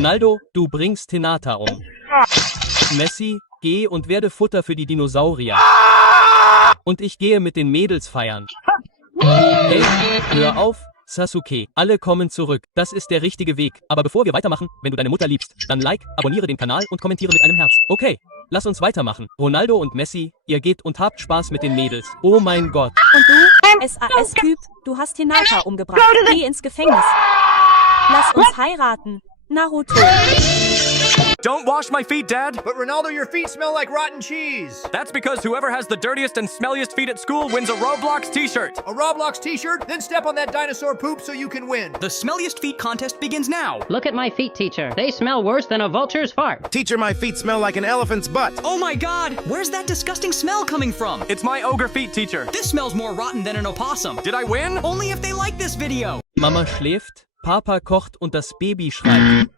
Ronaldo, du bringst Hinata um. Messi, geh und werde Futter für die Dinosaurier. Und ich gehe mit den Mädels feiern. Hey, hör auf, Sasuke. Alle kommen zurück. Das ist der richtige Weg. Aber bevor wir weitermachen, wenn du deine Mutter liebst, dann like, abonniere den Kanal und kommentiere mit einem Herz. Okay, lass uns weitermachen. Ronaldo und Messi, ihr geht und habt Spaß mit den Mädels. Oh mein Gott. Und du, SAS-Typ, du hast Hinata umgebracht. Geh ins Gefängnis. Lass uns heiraten. Naruto. Don't wash my feet, Dad! But Ronaldo, your feet smell like rotten cheese. That's because whoever has the dirtiest and smelliest feet at school wins a Roblox t-shirt. A Roblox t-shirt? Then step on that dinosaur poop so you can win. The smelliest feet contest begins now. Look at my feet, teacher. They smell worse than a vulture's fart. Teacher, my feet smell like an elephant's butt. Oh my god! Where's that disgusting smell coming from? It's my ogre feet teacher. This smells more rotten than an opossum. Did I win? Only if they like this video. Mama schläft, Papa kocht und das Baby schreit.